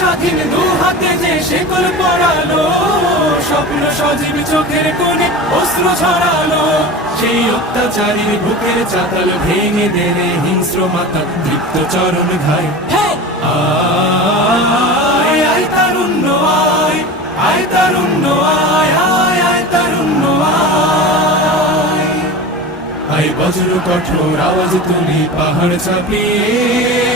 স্বাধীন দু হাতে যে শেকল পড়ালো স্বপ্ন সজীব চোখের কোণে অস্ত্র ছড়ালো। সেই অত্যাচারীর বুকের চাতাল ভেঙে দেনে হিংস্র মাতা দীপ্ত চরণ ঘায়। আয় আয় তারুণ্য আয় আয় তারুণ্য আয় আয় আয় তারুণ্য আয়। আই বজ্র কঠোর আওয়াজ তুলি পাহাড় চাপিয়ে।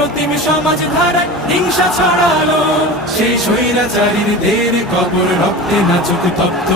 ভ্রাতৃ প্রতিম সমাজ ধারায় হিংসা ছড়ালো। সেই স্বৈরাচারীদের কবর রক্তে নাচুক তপ্ত